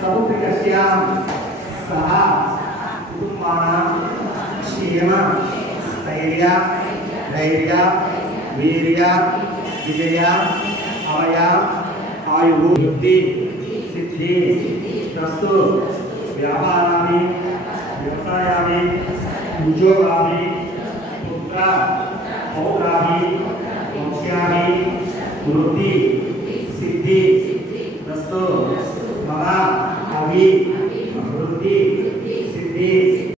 सपुत्रकस्यां सह कुटुंबानां क्षेम स्थैर्य धैर्य वीर्य विजय अभय आयु युक्ति सिद्धि त्रस्तु व्यापाराणि व्यवसायानि उद्योगानि पुत्र पौत्राणि वंश्यानि वृद्धि सिद्धि त्रस्तु मम अभि